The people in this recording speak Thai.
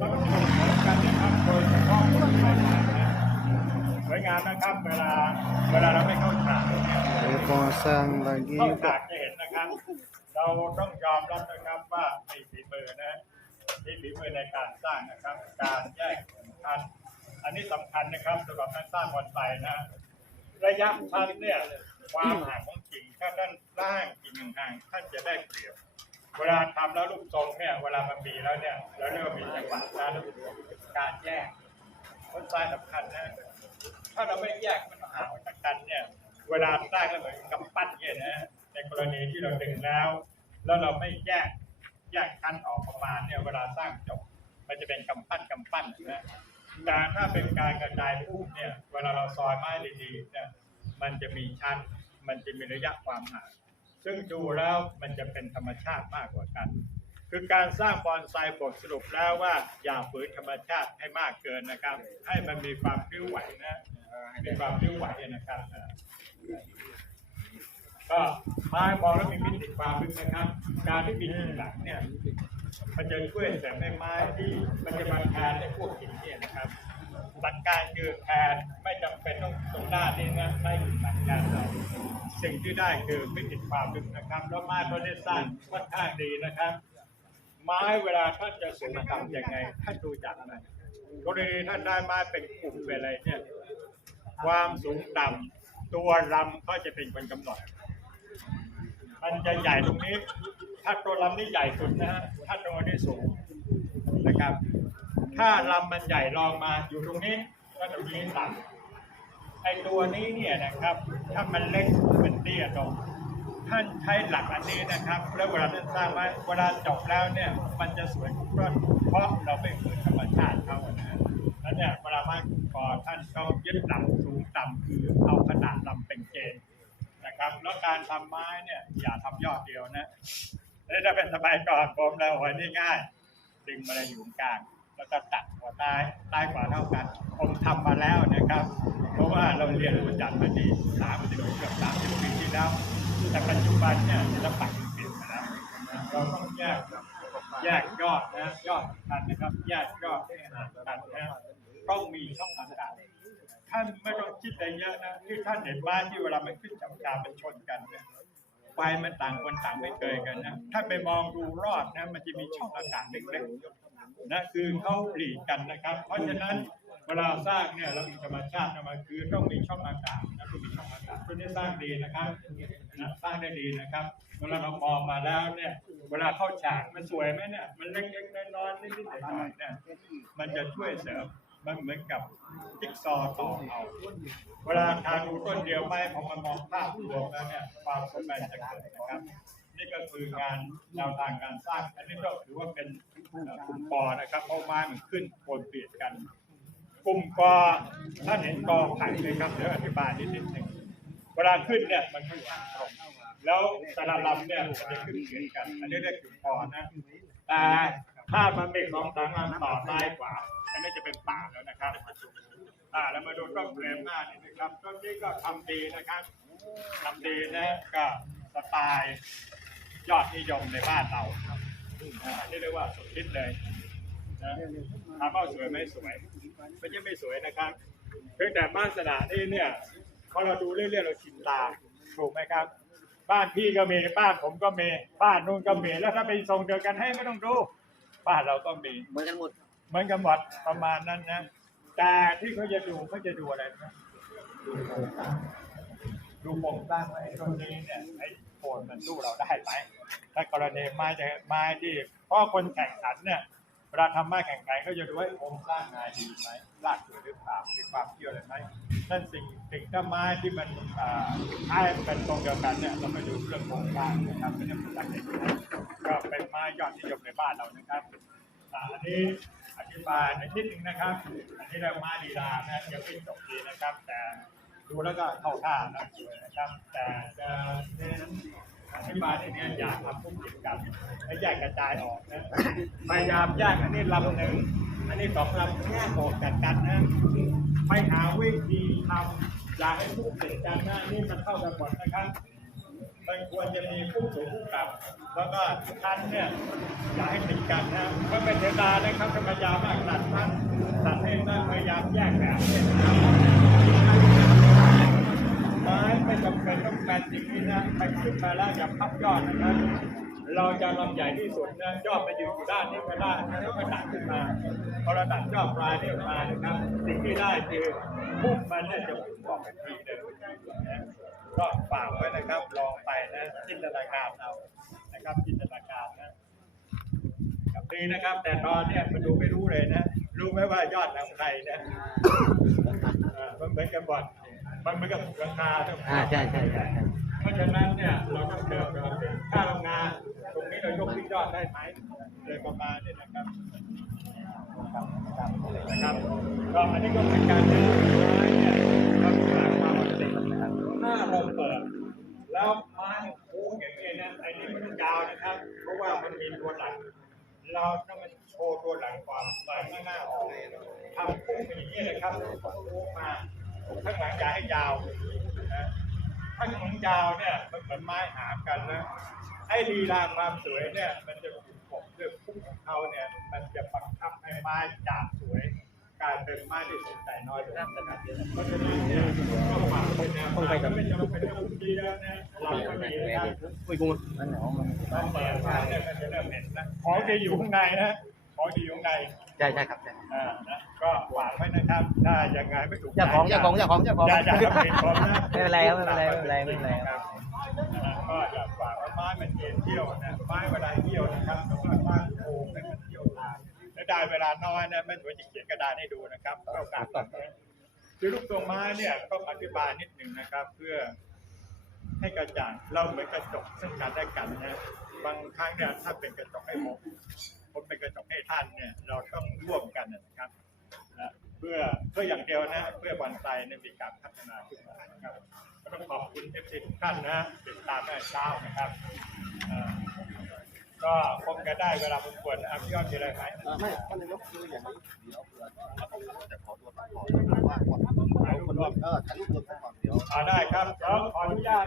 แล้วก็ส่งเสริมกันนะครับโดยเฉพาะคนไทยนะสวยงามนะครับเวลาเวลาเราไม่เข้าฉากเนี่ย May pumasang lagi เข้า po. ฉากจะเห็นนะครับ เราต้องยอมรับนะครับว่ามีฝีมือนะมีฝีมือในการสร้างนะครับ การแยกชั้นอันนี้สำคัญนะครับสำหรับการสร้างบอนไซนะระยะชั้นเนี่ยความห่างของกิ่งถ้าท่านสร้างกิ่งห่างๆท่านจะได้เปรียบ เวลาทำแล้วรูปทรงเนี่ยเวลามันมีแล้วเนี่ยเราเรียกว่ามีจังหวะการการแยกต้นไม้สำคัญนะถ้าเราไม่แยกมันห่างออกจากกันเนี่ย เวลาสร้างแล้วเหมือนกำปั้นเนี่ยนะในกรณีที่เราดึงแล้ว แล้วเราไม่แยกแยกชั้นออกประมาณเนี่ยเวลาสร้างจบ มันจะเป็นกำปั้นกำปั้นนะแต่ถ้าเป็นการกระจายพุ่มเนี่ย เวลาเราซอยไม้ดีๆเนี่ยมันจะมีชั้น มันจะมีระยะความห่าง ซึ่งดูแล้วมันจะเป็นธรรมชาติมากกว่ากัน คือการสร้างบอนไซบทสรุปแล้วว่าอย่าฝืนธรรมชาติให้มากเกินนะครับ ให้มันมีความพลิ้วไหวนะมีความพลิ้วไหวนะครับก็ไม้มองแล้วมีมิติความลึกนะครับ การที่มีหินหลังเนี่ยมันจะช่วยเสริมให้ไม้ที่มันจะมาแทนในพวกหินเนี่ยนะครับหลักการคือแทนไม่จำเป็นต้องตรงหน้านี่นะไม่หลักการเรา สิ่งที่ได้คือไม่ติดความลึกนะครับแล้วไม้ก็ได้สร้างค่อนข้างดีนะครับ ไม้เวลาท่านจะสูงต่ำยังไงท่านดูจากอะไรกรณีท่านได้ไม้เป็นกลุ่มเป็นอะไรเนี่ยความสูงต่ำตัวลำก็จะเป็นคนกำหนดมันจะใหญ่ตรงนี้ ถ้าตัวลำนี่ใหญ่สุดนะฮะถ้าตัวนี้สูงนะครับ ถ้าลำมันใหญ่ลองมาอยู่ตรงนี้ก็ตรงนี้ต่ำ ไอตัวนี้เนี่ยนะครับ ถ้ามันเล็กมันเตี้ยลงท่านใช้หลักอันนี้นะครับ แล้วเวลาท่านสร้างไว้เวลาจบแล้วเนี่ย มันจะสวยทุกต้นเพราะเราไม่ฝืนธรรมชาติเขานะแล้วเนี่ยเวลาไม้ก่อท่านต้องยึดหลักสูงต่ำคือเอาขนาดลำเป็นเกณฑ์นะครับแล้วการทำไม้เนี่ยอย่าทำยอดเดียวนะถ้าเป็นสมัยก่อนผมแล้วโอ้ยนี่ง่าย ดึงมาเลยอยู่กลาง แล้วก็ตัดหัวใต้ใต้กว่าเท่ากัน ผมทำมาแล้วนะครับ เพราะว่าเราเรียนรู้จักมาที่สามสิบเกือบสามสิบปีที่แล้วแต่ปัจจุบันเนี่ยศิลปะเปลี่ยนไปแล้วนะเราต้องแยกแยกยอดนะยอดกันนะครับ แยกยอดให้ห่างกันนะต้องมีช่องอากาศท่านไม่ต้องคิดอะไรเยอะนะที่ท่านเห็นบ้านที่เวลามันขึ้นจับกามันชนกันเนี่ยไฟมันต่างคนต่างไม่เคยกันนะถ้าไปมองดูรอดนะมันจะมีช่องอากาศเล็กๆ นะคือเขาหลีกกันนะครับ เพราะฉะนั้นเวลาสร้างเนี่ยเรามีธรรมชาตินะมันคือต้องมีช่องอากาศนะต้องมีช่องอากาศตัวนี้สร้างดีนะครับนะสร้างได้ดีนะครับเวลาเรามองมาแล้วเนี่ยเวลาเข้าฉากมันสวยไหมเนี่ยมันเล็กๆน้อยๆนิดๆหน่อยๆเนี่ยมันจะช่วยเสริมมันเหมือนกับจิ๊กซอว์ต่อเอา เวลาทาดูต้นเดียวไม่พอมันมองภาพรวมแล้วเนี่ยความสมบูรณ์จะเกิดนะครับ นี่ก็คืองานแนวทางการสร้างอันนี้ก็ถือว่าเป็น นะครับเพราะไม้มันขึ้นโคนเปลี่ยนกันกลุ่มกอท่านเห็นกอไผ่ไหมครับเดี๋ยวอธิบายนิดนึงเวลาขึ้นเนี่ยมันขึ้นตรงแล้วแต่ละลำเนี่ยมันจะขึ้นเฉียงกัน อันนี้เรียกกลุ่มปอนะแต่ถ้ามันเป็นสองสามลำต่อซ้ายขวาอันนี้จะเป็นป่าแล้วนะครับอ่าแล้วมาดูต้นเฟรมหน้านี่นะครับต้นนี้ก็ทำดีนะครับทำดีนะก็สไตล์ยอดนิยมในบ้านเราอ่านี่เรียกว่าสุดทิศเลย นะถามว่าสวยไหมสวยไม่ใช่ไม่สวยนะครับเพียงแต่บ้านสนานี่เนี่ยพอเราดูเรื่อยๆเราชินตาถูกไหมครับ บ้านพี่ก็มีบ้านผมก็มีบ้านนู้นก็มีแล้วถ้าไปส่งเดียวกันให้ไม่ต้องดูบ้านเราก็มีเหมือนกันหมดเหมือนกันหมดประมาณนั้นนะแต่ที่เขาจะดูเขาจะดูอะไรนะดูโครงสร้างดูโครงสร้างว่าไอ้ต้นนี้เนี่ยไอ้โคนมันสู้เราได้ไหมถ้ากรณีไม้จะไม้ที่เพราะคนแข่งขันเนี่ย เวลาทำไม้แข่งขันเขาจะดูว่าโครงสร้างงานดีไหมลากสวหรือเปล่ามีความเกี่ยวอะไรไหมนั่นสิ่งสิ่งถ้าไม้ที่มันอ่าไม้เป็นตรงเดียวกันเนี่ยเราไปดูเรื่องโครงสร้างนะครับไม่ได้เป็นตัดเองนะก็เป็นไม้ยอดนิยมในบ้านเรานะครับอันนี้อธิบายในนิดนึงนะครับ อันนี้เรามาดีลานะยังไม่จบดีนะครับ แต่ดูแล้วก็เข้าท่านะสวยนะครับ แต่จะเน้น อธิบายในนี้อย่าทำพุ่มกิจกรรมและแยกกระจายออกนะพยายามแยกอันนี้ลำหนึ่งอันนี้สองลำแยกออกจากกันนะไปหาวิธีทำอย่าให้พุ่มติดกันนะนี่มันเข้ากันหมดนะครับมันควรจะมีผู้สูงผู้กับแล้วก็ทุกท่านเนี่ยอย่าให้ติดกันนะเมื่อเป็นเทวดานะครับธรรมยามากตัดท่านตัดให้ท่านพยายามแยกแบบเนี่ยนะครับไม้ไม่จำเป็นต้องแบน อย่างนี้นะไปขึ้นมาแล้วอย่าพับยอดนะครับ เราจะลำใหญ่ที่สุดนะยอดไปอยู่อยู่ด้านนี้ก็ได้แล้วก็ตัดขึ้นมาพอเราตัดยอดปลายนี่ออกมานะครับ สิ่งที่ได้คือพุ่มมันเนี่ยจะพุ่งออกเป็นทีเดียวก็ฝากไว้นะครับลองไปนะจินตนาการเอานะครับจินตนาการนะครับดีนะครับ แต่ตอนเนี้ยมันดูไม่รู้เลยนะรู้ไหมว่ายอดของใครนะมันเหมือนกับบอลมันเหมือนกับราคาทุกอ่าใช่ใช่ใช่ใช่ เพราะฉะนั้นเนี่ยเราต้องเดินไปเป็นค่าโรงงาน ตรงนี้เรายกขึ้นยอดได้ไหมเลยประมาณนี้นะครับนะครับก็อันนี้ก็เป็นการเดินไม้เนี่ยเราสร้างความปกติถ้าเราเปิด แล้วไม้ค้งอย่างนี้นะไอ้นี่มันยาวนะครับ เพราะว่ามันมีตัวหลัง เราต้องมาโชว์ตัวหลังความไปข้างหน้าออกทำค้งเป็นอย่างนี้เลยครับค้งมาข้างหลังอย่าให้ยาวนะ ถ้าข้างหลังยาวเนี่ยมันเหมือนไม้หามกันนะไอ้ลีลาความสวยเนี่ย มันจะถูกกบด้วยพุ่งของเขาเนี่ย มันจะบังคับให้ไม้จากสวยกลายเป็นไม้ที่สนใจน้อยลงเพราะฉะนั้นเนี่ยก็ฝากเป็นแนวทางไม่จำเป็นต้องพูดดีแล้วนะเราก็มีนะครับอุ้ยกูมันหนาวมันต้องเปิดมาเนี่ยมันจะเริ่มเห็นนะของจะอยู่ข้างในนะ ของจะอยู่ข้างในใช่ใช่ครับใช่อ่านะก็ฝากไว้นะครับถ้ายังไงไม่ถูกเจ้าของเจ้าของเจ้าของเจ้าของอย่าอย่าอย่าผิดผมนะไม่เป็นไรครับไม่เป็นไรไม่เป็นไรไม่เป็นไรครับนะก็อยากฝากว่าไม้มันเอ็นเที่ยวนะไม้เวลาเที่ยวนะครับต้องว่าตั้งโค้งให้มันเที่ยวทางและได้เวลาน้อยนะไม่สวยจะเขียนกระดานให้ดูนะครับก็กลับคือลูกตัวไม้เนี่ยก็อธิบายนิดหนึ่งนะครับ เพื่อให้กระจ่างเราเหมือนกระจกซึ่งกันและกันนะบางครั้งเนี่ยถ้าเป็นกระจกให้ผม ผมเป็นกระจกให้ท่านเนี่ยเราต้องร่วมกันนะครับนะเพื่อเพื่ออย่างเดียวนะเพื่อบอนไซเนี่ยมีการพัฒนาขึ้นมานะครับก็ต้องขอบคุณเอฟซีทุกท่านนะติดตามได้เช้านะครับก็คงจะได้เวลาผมควรนะพี่ยอดมีอะไรไหมไม่ก็เลยยกคืออย่างนี้เดี๋ยวเผื่อจะขอตัวก่อนว่าก่อนถ่ายรูปรวมเออถ่ายรูปรวมก่อนเดี๋ยวได้ครับแล้วขออนุญาต